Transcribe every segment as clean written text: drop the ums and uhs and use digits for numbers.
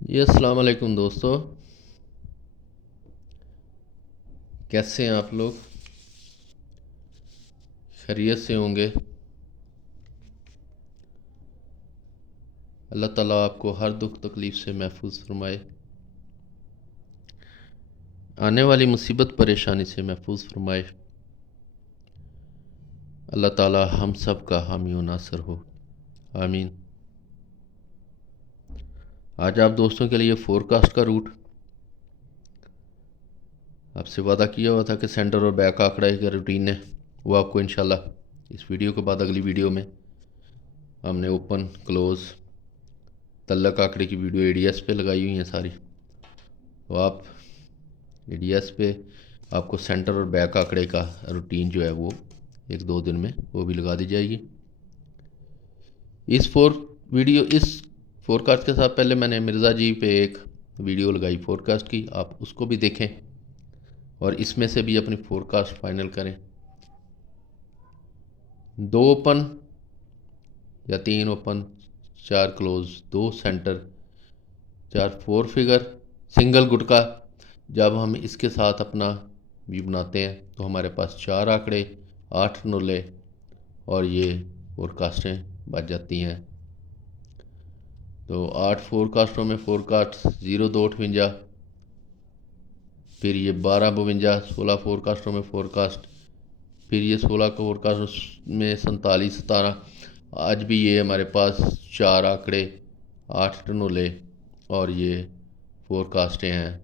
जी अस्सलाम वालेकुम दोस्तों। कैसे हैं आप लोग? खैरियत से होंगे। अल्लाह ताला आपको हर दुख तकलीफ़ से महफूज फरमाए, आने वाली मुसीबत परेशानी से महफूज फरमाए। अल्लाह ताला हम सब का हामी व नासर हो, आमीन। आज आप दोस्तों के लिए फोरकास्ट का रूट आपसे वादा किया हुआ था कि सेंटर और बैक आंकड़ा का रूटीन है, वो आपको इंशाल्लाह इस वीडियो के बाद अगली वीडियो में हमने ओपन क्लोज़ तल्लक आंकड़े की वीडियो एडीएस पे लगाई हुई हैं सारी। तो आप एडीएस पे आपको सेंटर और बैक आंकड़े का रूटीन जो है वो एक दो दिन में वो भी लगा दी जाएगी। इस फोरकास्ट के साथ पहले मैंने मिर्ज़ा जी पे एक वीडियो लगाई फोरकास्ट की, आप उसको भी देखें और इसमें से भी अपनी फोरकास्ट फाइनल करें। 2 ओपन या 3 open, 4 close, 2 centre, 4 four figure, single गुटका, जब हम इसके साथ अपना भी बनाते हैं तो हमारे पास 4 आंकड़े, 8 नोले और ये फोरकास्टें बच जाती हैं। तो 8 फोरकास्टों में फोरकास्ट 0-2-58, फिर ये 12-52, 16 फोरकास्टों में फोरकास्ट, फिर ये 16 फोरकास्ट में 47-17। आज भी ये हमारे पास 4 आंकड़े, 8 टनोले और ये फोरकास्टें हैं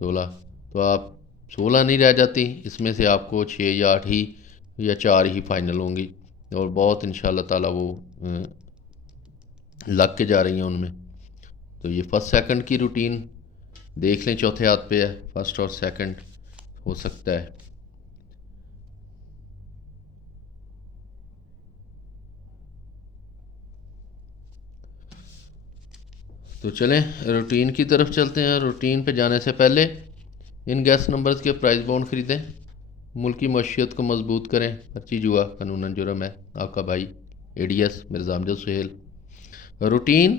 16। तो आप 16 नहीं रह जाती, इसमें से आपको 6 या 8 ही या 4 ही फाइनल होंगी और बहुत इंशाल्लाह ताला वो लग के जा रही हैं उनमें। तो ये फर्स्ट सेकंड की रूटीन देख लें, चौथे हाथ पे है, फर्स्ट और सेकंड हो सकता है। तो चलें रूटीन की तरफ चलते हैं। रूटीन पे जाने से पहले इन गैस नंबर्स के प्राइस बॉन्ड ख़रीदें, मुल्की मशीयत को मजबूत करें, पर्ची जुआ कानूनन जुर्म है। आपका भाई एडीएस मिर्ज़ा अमजद सुहेल। रूटीन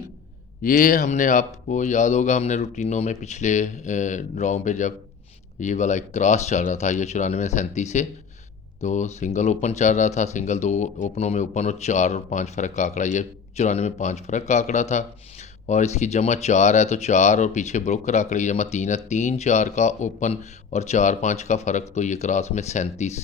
ये हमने, आपको याद होगा, हमने रूटीनों में पिछले ड्राव पे जब ये वाला एक क्रॉस चल रहा था, ये 94-37 से, तो सिंगल ओपन चल रहा था, सिंगल 2 ओपनों में ओपन और 4 और 5 फ़र्क का आंकड़ा, ये 94-5 फ़र्क का आंकड़ा था और इसकी जमा 4 है तो 4 और पीछे ब्रोकर आंकड़े की जमा 3 है। 3-4 का ओपन और 4-5 का फ़र्क, तो ये क्रॉस में 37,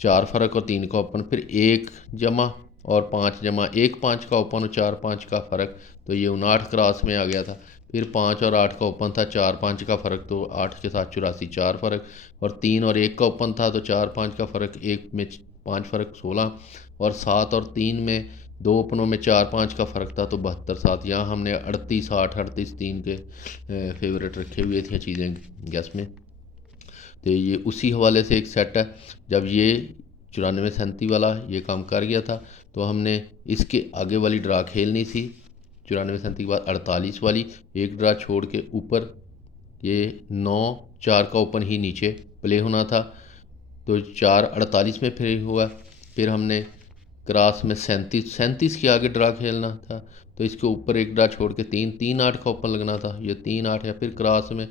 4 फ़र्क और 3 का ओपन, फिर 1 जमा और 5 जमा, 1-5 का ओपन और 4-5 का फ़र्क, तो ये 59 क्रॉस में आ गया था। फिर 5 और 8 का ओपन था, 4-5 का फ़र्क, तो 8 के साथ 84, 4 फ़र्क, और 3 और 1 का ओपन था तो 4-5 का फ़र्क, 1 में 5 फ़र्क 16, और 7 और 3 में 2 ओपनों में 4-5 का फ़र्क था तो 72-7। यहाँ हमने 38-8, 38-3 के फेवरेट रखे हुए थे चीज़ें गैस में। तो ये उसी हवाले से एक सेट है। जब ये 94-37 वाला ये काम कर गया था तो हमने इसके आगे वाली ड्रा खेलनी थी। 94-37 के बाद 48 वाली एक ड्रा छोड़ के ऊपर ये 9-4 का ओपन ही नीचे प्ले होना था, तो 4-48 में फिर हुआ। फिर हमने क्रॉस में 37 के आगे ड्रा खेलना था, तो इसके ऊपर एक ड्रा छोड़ के 3-3-8 का ओपन लगना था, ये 3-8 है। फिर क्रॉस में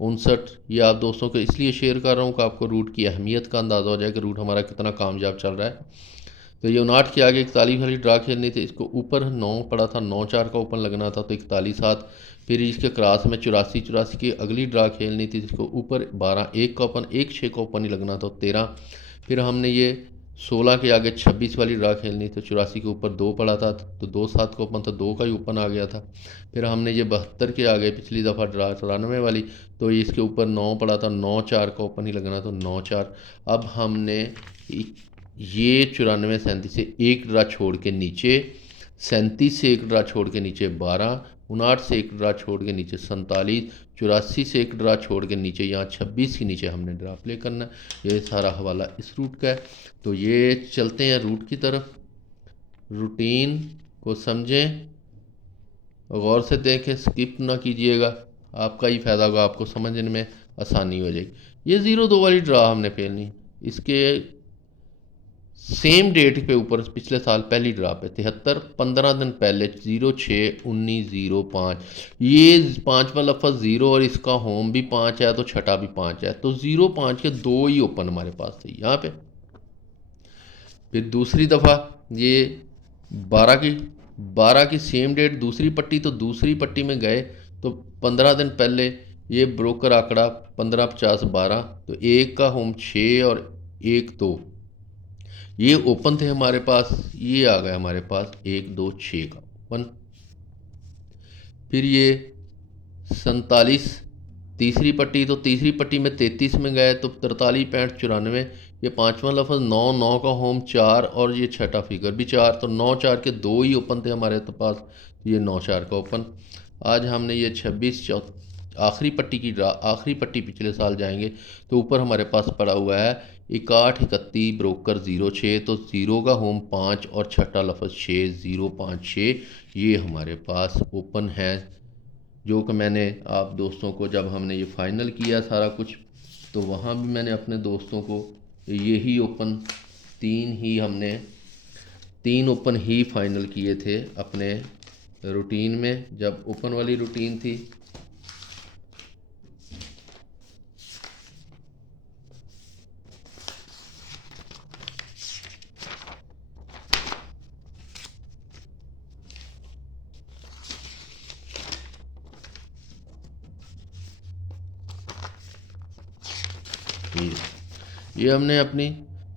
59, ये आप दोस्तों को इसलिए शेयर कर रहा हूँ कि आपको रूट की अहमियत का अंदाज़ा हो जाए कि रूट हमारा कितना कामयाब चल रहा है। तो ये 59 के आगे 41 वाली ड्रा खेलनी थी, इसको ऊपर 9 पड़ा था, 9-4 का ओपन लगना था तो 41-7। फिर इसके क्रॉस में 84 की अगली ड्रा खेलनी थी, जिसको ऊपर 12-1 का ओपन, 1-6 का ओपन ही लगना था 13। फिर हमने ये 16 के आगे 26 वाली ड्रा खेलनी थी, 84 के ऊपर 2 पड़ा था तो 2-7 का ओपन था, 2 का ही ओपन आ गया था। फिर हमने ये 72 के आगे पिछली दफ़ा ड्रा 94 वाली, तो इसके ऊपर 9 पड़ा था, 9-4 का ओपन ही लगना तो 9-4। अब हमने ये 94-37 से एक ड्रा छोड़ के नीचे, 37 से एक ड्रा छोड़ के नीचे 12, 59 से एक ड्रा छोड़ के नीचे 47, 84 से एक ड्रा छोड़ के नीचे यहाँ 26 के नीचे हमने ड्रा प्ले करना है। ये सारा हवाला इस रूट का है। तो ये चलते हैं रूट की तरफ। रूटीन को समझें, गौर से देखें, स्किप ना कीजिएगा, आपका ही फ़ायदा होगा, आपको समझने में आसानी हो जाएगी। ये 0-2 वाली ड्रा हमने फेलनी, इसके सेम डेट पे ऊपर पिछले साल पहली ड्रा पे 73, 15 दिन पहले 06/19/05, ये पाँचवा लफ्ज़ ज़ीरो और इसका होम भी 5 है तो छठा भी 5 है, तो 05 के 2 ही ओपन हमारे पास थे यहाँ पे। फिर दूसरी दफ़ा ये 12 की सेम डेट दूसरी पट्टी, तो दूसरी पट्टी में गए तो 15 दिन पहले ये ब्रोकर आंकड़ा 15/50/12, तो एक का होम 6 और 1 2 ये ओपन थे हमारे पास, ये आ गया हमारे पास 1 2 6 का ओपन। फिर ये 47 तीसरी पट्टी, तो तीसरी पट्टी में 33 में गए तो 43.94, ये पाँचवा लफ्ज़ 9 का होम 4 और ये छठा फिगर भी 4, तो 9 4 के 2 ही ओपन थे हमारे पास, ये 9 4 का ओपन। आज हमने ये 26 आखिरी पट्टी की आखिरी पट्टी पिछले साल जाएंगे तो ऊपर हमारे पास पड़ा हुआ है 61 31 ब्रोकर 06, तो 0 का होम 5 और छठा लफ्ज़ 6 056, ये हमारे पास ओपन है। जो कि मैंने आप दोस्तों को जब हमने ये फ़ाइनल किया सारा कुछ, तो वहाँ भी मैंने अपने दोस्तों को यही ओपन तीन ओपन ही फाइनल किए थे अपने रूटीन में, जब ओपन वाली रूटीन थी। ये हमने अपनी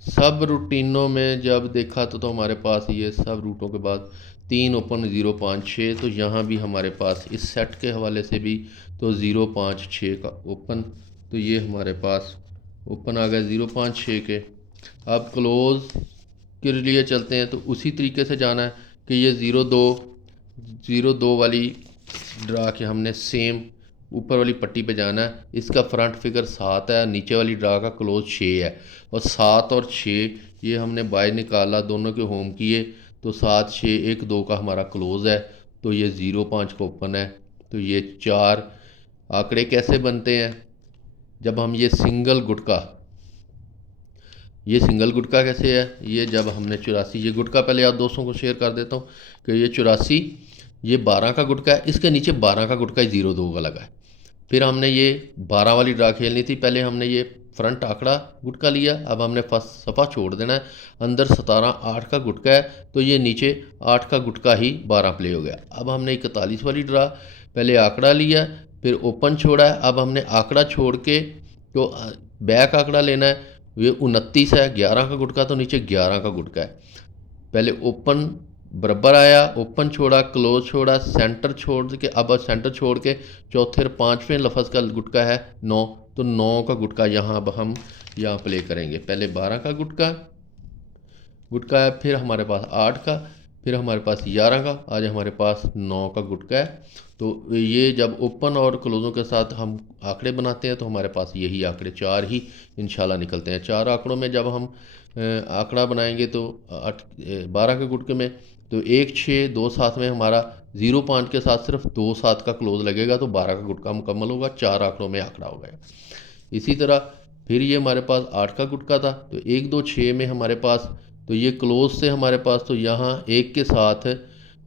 सब रूटीनों में जब देखा तो हमारे पास ये सब रूटों के बाद 3 ओपन 0 5 6, तो यहाँ भी हमारे पास इस सेट के हवाले से भी तो 0 5 6 का ओपन, तो ये हमारे पास ओपन आ गया 0 5 6 के। अब क्लोज के लिए चलते हैं, तो उसी तरीके से जाना है कि ये 0 2 वाली ड्रा के हमने सेम ऊपर वाली पट्टी पे जाना है। इसका फ्रंट फिगर 7 है, नीचे वाली ड्रा का क्लोज 6 है, और 7 और 6 ये हमने बाय निकाला, दोनों के होम किए, तो 7 6 1 2 का हमारा क्लोज है, तो ये 0 5 का ओपन है। तो ये 4 आंकड़े कैसे बनते हैं, जब हम ये सिंगल गुटका कैसे है, ये जब हमने 84, ये गुटका पहले आप दोस्तों को शेयर कर देता हूँ कि ये 84, ये 12 का गुटका है, इसके नीचे 12 का गुटका 0 2 का लगा है। फिर हमने ये 12 वाली ड्रा खेलनी थी, पहले हमने ये फ्रंट आंकड़ा गुटका लिया, अब हमने फर्स्ट सफ़ा छोड़ देना है, अंदर 17 8 का गुटका है, तो ये नीचे 8 का गुटका ही 12 प्ले हो गया। अब हमने 41 वाली ड्रा पहले आंकड़ा लिया, फिर ओपन छोड़ा है, अब हमने आंकड़ा छोड़ के तो बैक आंकड़ा लेना है, ये 29 है, 11 का गुटका, तो नीचे 11 का गुटका है। पहले ओपन बराबर आया, ओपन छोड़ा, क्लोज छोड़ा, सेंटर छोड़ के, अब सेंटर छोड़ के चौथे और पाँचवें लफ्ज़ का गुटका है 9, तो 9 का गुटका यहाँ अब हम यहाँ प्ले करेंगे। पहले 12 का गुटका है, फिर हमारे पास 8 का, फिर हमारे पास 11 का, आज हमारे पास 9 का गुटका है। तो ये जब ओपन और क्लोज़ों के साथ हम आंकड़े बनाते हैं तो हमारे पास यही आंकड़े 4 ही इंशाल्लाह निकलते हैं। 4 आंकड़ों में जब हम आंकड़ा बनाएंगे तो 12 के गुटके में तो 1 6 2 7 में हमारा 0 5 के साथ सिर्फ 2 7 का क्लोज लगेगा, तो 12 का गुटका मुकम्मल होगा, 4 आंकड़ों में आंकड़ा हो गया। इसी तरह फिर ये हमारे पास 8 का गुटका था, तो 1 2 6 में हमारे पास तो ये क्लोज से हमारे पास तो यहाँ 1 के साथ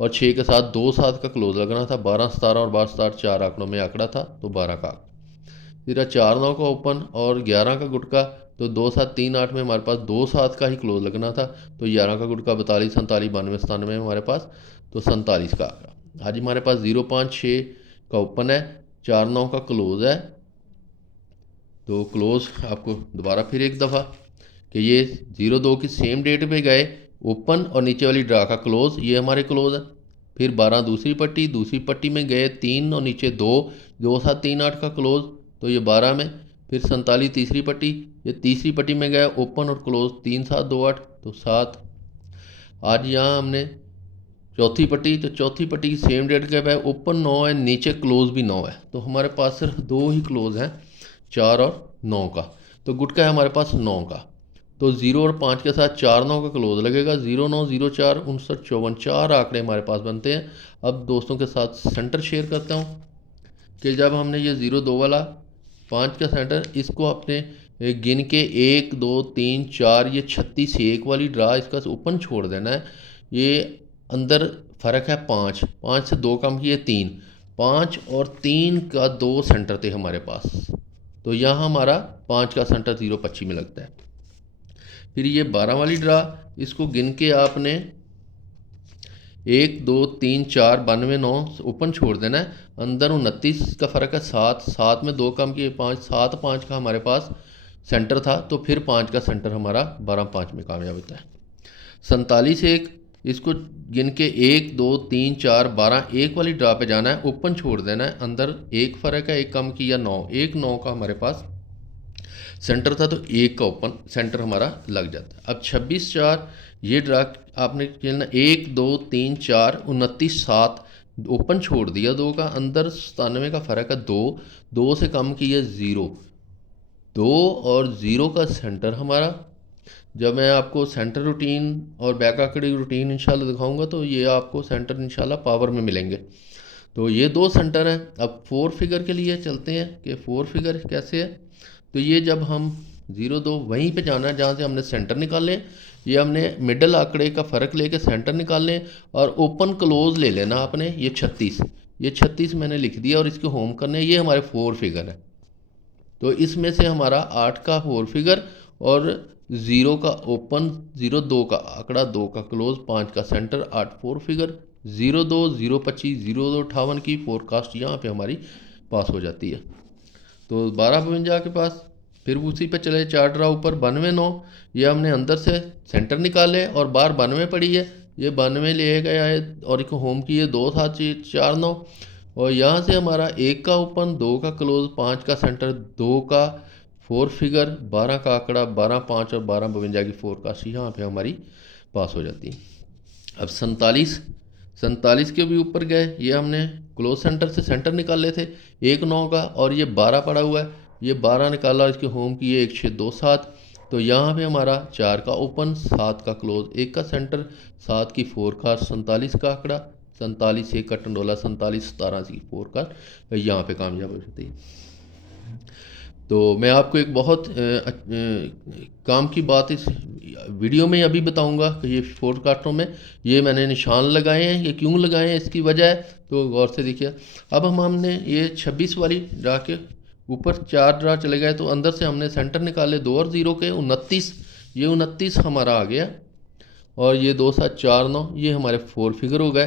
और 6 के साथ 2 7 का क्लोज लगना था, 12 17 और 12 17 4 आंकड़ों में आंकड़ा था, तो 12 का। फिर 4 9 का ओपन और 11 का गुटका, तो 2 7 3 8 में हमारे पास 2 7 का ही क्लोज लगना था, तो 11 का गुटका 42 47 92 97 में हमारे पास तो 47 का आंकड़ा। आज हमारे पास 0 5 6 का ओपन है, 4 9 का क्लोज है, तो क्लोज आपको दोबारा फिर एक दफ़ा कि ये 0 2 की सेम डेट पे गए ओपन और नीचे वाली ड्रा का क्लोज, ये हमारे क्लोज है। फिर 12 दूसरी पट्टी में गए 3 और नीचे 2 2 7 3 8 का क्लोज, तो ये 12 में। फिर 47 तीसरी पट्टी, ये तीसरी पट्टी में गया ओपन और क्लोज 3 7 2 8, तो 7। आज यहाँ हमने चौथी पट्टी, तो चौथी पट्टी की सेम डेट के है, ओपन 9 है, नीचे क्लोज भी 9 है, तो हमारे पास सिर्फ 2 ही क्लोज हैं, 4 और 9 का। तो गुटका है हमारे पास 9 का, तो 0 और 5 के साथ 4 9 का क्लोज लगेगा, 0 9 0 4 59 54, 4 आंकड़े हमारे पास बनते हैं। अब दोस्तों के साथ सेंटर शेयर करता हूँ कि जब हमने ये 0 2 वाला 5 का सेंटर, इसको अपने गिन के 1 2 3 4 ये 36 एक वाली ड्रा इसका ओपन छोड़ देना है। ये अंदर फ़र्क है 5, 5 से 2 कम किए 3, 5 और 3 का 2 सेंटर थे हमारे पास, तो यहाँ हमारा 5 का सेंटर 0 25 में लगता है। फिर ये 12 वाली ड्रा, इसको गिन के आपने 1 2 3 4 92 9 ओपन छोड़ देना है। अंदर 29 का फ़र्क है 7, 7 में 2 कम किए 5, 7 5 का हमारे पास सेंटर था, तो फिर 5 का सेंटर हमारा 12 5 में कामयाब होता है। 47 1, इसको गिन के 1 2 3 4 12 1 वाली ड्रा पे जाना है, ओपन छोड़ देना है। अंदर एक फ़र्क है, एक कम किया 9, 1 9 का हमारे पास सेंटर था, तो 1 का ओपन सेंटर हमारा लग जाता है। अब 26 4 ये ड्रा आपने खेलना 1 2 3 4 29 7 ओपन छोड़ दिया 2 का, अंदर 97 का फ़र्क है 2, 2 से कम किया 0, 2 और 0 का सेंटर हमारा। जब मैं आपको सेंटर रूटीन और बैक आंकड़े रूटीन इंशाल्लाह दिखाऊंगा तो ये आपको सेंटर इंशाल्लाह पावर में मिलेंगे। तो ये 2 सेंटर हैं। अब 4 फिगर के लिए चलते हैं कि 4 फिगर कैसे है। तो ये जब हम 0 2 वहीं पे जाना है जहाँ से हमने सेंटर निकाले, ये हमने मिडल आंकड़े का फ़र्क लेके सेंटर निकालने और ओपन क्लोज ले लेना आपने। ये 36, ये 36 मैंने लिख दिया और इसके होम करने, ये हमारे 4 फिगर है। तो इसमें से हमारा 8 का 4 फिगर और 0 का ओपन, 0 2 का आंकड़ा, 2 का क्लोज, 5 का सेंटर, 8 4 फिगर, 0 2 0 25 0 2 58 की फोरकास्ट यहाँ पे हमारी पास हो जाती है। तो 12 52 के पास फिर उसी पे चले 4 ड्रा ऊपर 92 9, ये हमने अंदर से सेंटर निकाले और बाहर 92 पड़ी है, ये 92 ले गया है और एक होम की है 2 7 4 9, और यहाँ से हमारा 1 का ओपन, 2 का क्लोज, 5 का सेंटर, 2 का 4 फिगर, 12 का आंकड़ा, 12 5 और 12 52 की फोरकास्ट यहाँ पे हमारी पास हो जाती है। अब 47 के भी ऊपर गए, ये हमने क्लोज सेंटर से सेंटर निकाले थे 1 9 का, और ये 12 पड़ा हुआ है, ये 12 निकाला, इसके होम की है 1 6 2 7, तो यहाँ पे हमारा 4 का ओपन, 7 का क्लोज, 1 का सेंटर, 7 की फोरकास्ट, 47 का आंकड़ा, 47 1 का टंडोला, 47 17 की फोरकास्ट यहाँ पे कामयाब हो जाती है। तो मैं आपको एक बहुत काम की बात इस वीडियो में अभी बताऊंगा कि ये फोरकास्टों में ये मैंने निशान लगाए हैं, ये क्यों लगाए हैं, इसकी वजह है, तो गौर से देखिए। अब हमने ये 26 वाली ड्रा के ऊपर 4 ड्रा चले गए, तो अंदर से हमने सेंटर निकाले 2 और 0 के 29, ये 29 हमारा आ गया, और ये 2 7 4 9 ये हमारे 4 फिगर हो गए।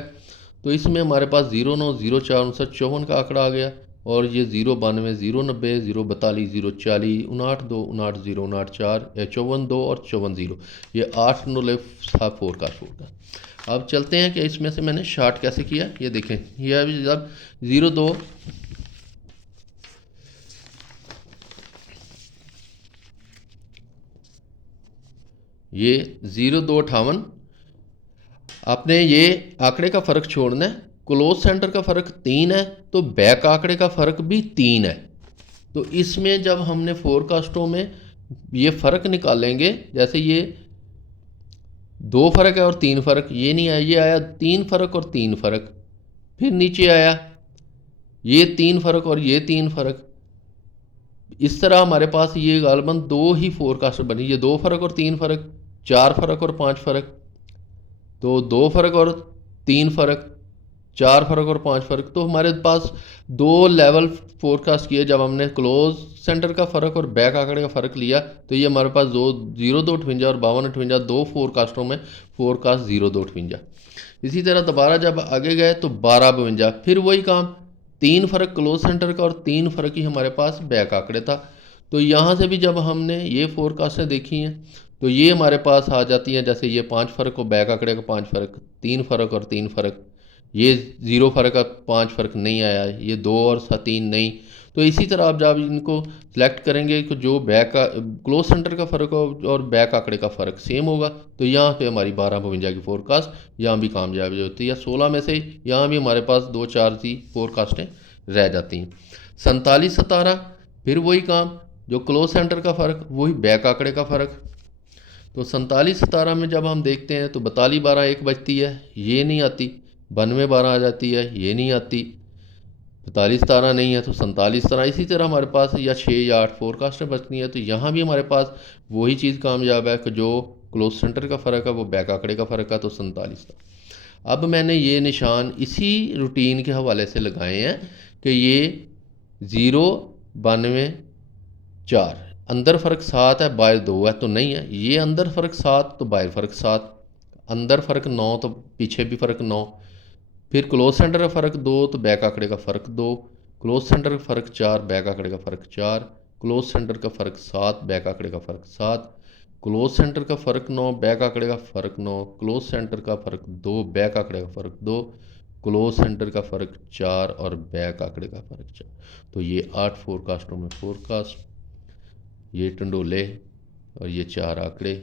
तो इसमें हमारे पास 0 9 0 4 59 54 का आंकड़ा आ गया, और ये 0 92 0 90 0 42 0 40 59 2 59 0 59 4 54 2 और 54 0, ये 8 9 था फोरकास्ट का। अब चलते हैं कि इसमें से मैंने शार्ट कैसे किया, ये देखें। ये अभी जब 0 2 ये 0 2 58, आपने ये आंकड़े का फ़र्क छोड़ना है, क्लोज सेंटर का फ़र्क 3 है, तो बैक आंकड़े का फ़र्क भी 3 है। तो इसमें जब हमने फोरकास्टों में ये फ़र्क निकालेंगे, जैसे ये 2 फ़र्क है और 3 फ़र्क, ये नहीं आया, ये आया 3 फ़र्क और 3 फ़र्क, फिर नीचे आया ये 3 फ़र्क और ये 3 फ़र्क। इस तरह हमारे पास ये गालबन 2 ही फोरकास्ट बनी, ये 2 फ़र्क और 3 फ़र्क, 4 फ़र्क और 5 फ़र्क, तो 2 फ़र्क और 3 फ़र्क, 4 फ़र्क और 5 फ़र्क। तो हमारे पास 2 लेवल फोरकास्ट किए। जब हमने क्लोज सेंटर का फ़र्क और बैक आंकड़े का फ़र्क लिया, तो ये हमारे पास 0 2 58 और 52 58, 2 फोरकास्टों में फोरकास्ट 0 2 58। इसी तरह दोबारा जब आगे गए तो 12 52, फिर वही काम, 3 फ़र्क क्लोज सेंटर का और 3 फ़र्क ही हमारे पास बैक आंकड़े था। तो यहाँ से भी जब हमने ये फोरकास्टें देखी हैं, तो ये हमारे पास आ जाती हैं, जैसे ये 5 फ़र्क और बैक आंकड़े का 5 फ़र्क, 3 फ़र्क और 3 फ़र्क, ये 0 फ़र्क का 5 फ़र्क नहीं आया, ये 2 और 3 नहीं। तो इसी तरह आप जब इनको सेलेक्ट करेंगे कि जो बैक का क्लोज सेंटर का फ़र्क और बैक आंकड़े का फ़र्क सेम होगा, तो यहाँ पे हमारी 12 52 की फोरकास्ट यहाँ भी कामयाब होती है। 16 में से यहाँ भी हमारे पास 2 4 सी फोरकास्टें रह जाती हैं। 47 17 फिर वही काम, जो क्लोज सेंटर का फ़र्क वही बैक आंकड़े का फ़र्क। तो 47 17 में जब हम देखते हैं तो 42 12 1 बचती है, ये नहीं आती, 92 12 आ जाती है, ये नहीं आती, 45-17 नहीं है तो 47-17, इसी तरह हमारे पास या 6 या 8 फोरकास्टें बचती हैं। तो यहाँ भी हमारे पास वही चीज़ कामयाब है कि जो क्लोज सेंटर का फ़र्क है वो बैक आंकड़े का फ़र्क है, तो 47 था। अब मैंने ये निशान इसी रूटीन के हवाले से लगाए हैं कि ये 0, 92, 4, अंदर फ़र्क 7 है, बाहर 2 है, तो नहीं है। ये अंदर फ़र्क 7 तो बाहर फ़र्क 7, अंदर फ़र्क 9 तो पीछे भी फ़र्क 9, फिर क्लोज सेंटर का फ़र्क 2 तो बैक आंकड़े का फ़र्क 2, क्लोज सेंटर का फ़र्क 4, बैक आंकड़े का फ़र्क 4, क्लोज सेंटर का फ़र्क 7, बैक आंकड़े का फ़र्क 7, क्लोज सेंटर का फ़र्क 9, बैक आंकड़े का फ़र्क 9, क्लोज सेंटर का फ़र्क 2, बैक आंकड़े का फ़र्क 2, क्लोज सेंटर का फ़र्क 4 और बैक आंकड़े का फ़र्क 4। तो ये 8 फोरकास्टों में फोरकास्ट, ये टंडोले और ये 4 आंकड़े।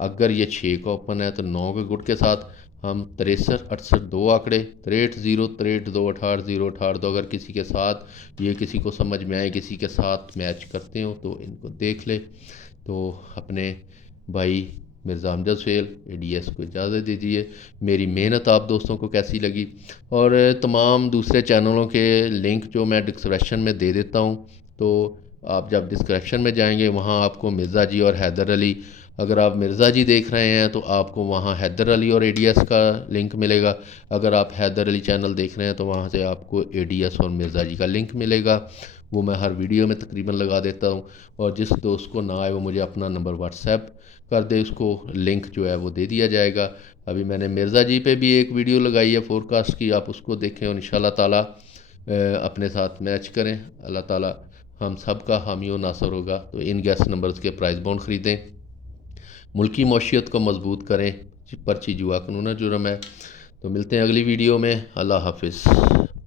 अगर ये 6 का ओपन है तो 9 के गुट के साथ हम 63, 68 2 आंकड़े, 63 0, 63 2, 68 0, 68 2। अगर किसी के साथ ये किसी को समझ में आए, किसी के साथ मैच करते हो तो इनको देख ले। तो अपने भाई मिर्ज़ा अमजद सुहेल ADS को इजाज़त दीजिए। मेरी मेहनत आप दोस्तों को कैसी लगी, और तमाम दूसरे चैनलों के लिंक जो मैं डिस्क्रिप्शन में दे देता हूँ, तो आप जब डिस्क्रिप्शन में जाएंगे वहाँ आपको मिर्ज़ा जी और हैदर अली, अगर आप मिर्ज़ा जी देख रहे हैं तो आपको वहाँ हैदर अली और ADS का लिंक मिलेगा। अगर आप हैदर अली चैनल देख रहे हैं तो वहाँ से आपको ADS और मिर्ज़ा जी का लिंक मिलेगा। वो मैं हर वीडियो में तकरीबन लगा देता हूँ। और जिस दोस्त को ना आए वो मुझे अपना नंबर व्हाट्सएप कर दे, उसको लिंक जो है वो दे दिया जाएगा। अभी मैंने मिर्ज़ा जी पे भी एक वीडियो लगाई है फोरकास्ट की, आप उसको देखें और इंशाल्लाह ताला अपने साथ मैच करें। अल्लाह ताला हम सब का हामी और नासर होगा। तो इन गैस नंबर्स के प्राइस बॉन्ड ख़रीदें, मुल्की मौशियत को मजबूत करें, पर्ची जुआ कानून जुर्म है। तो मिलते हैं अगली वीडियो में। अल्लाह हाफिज़।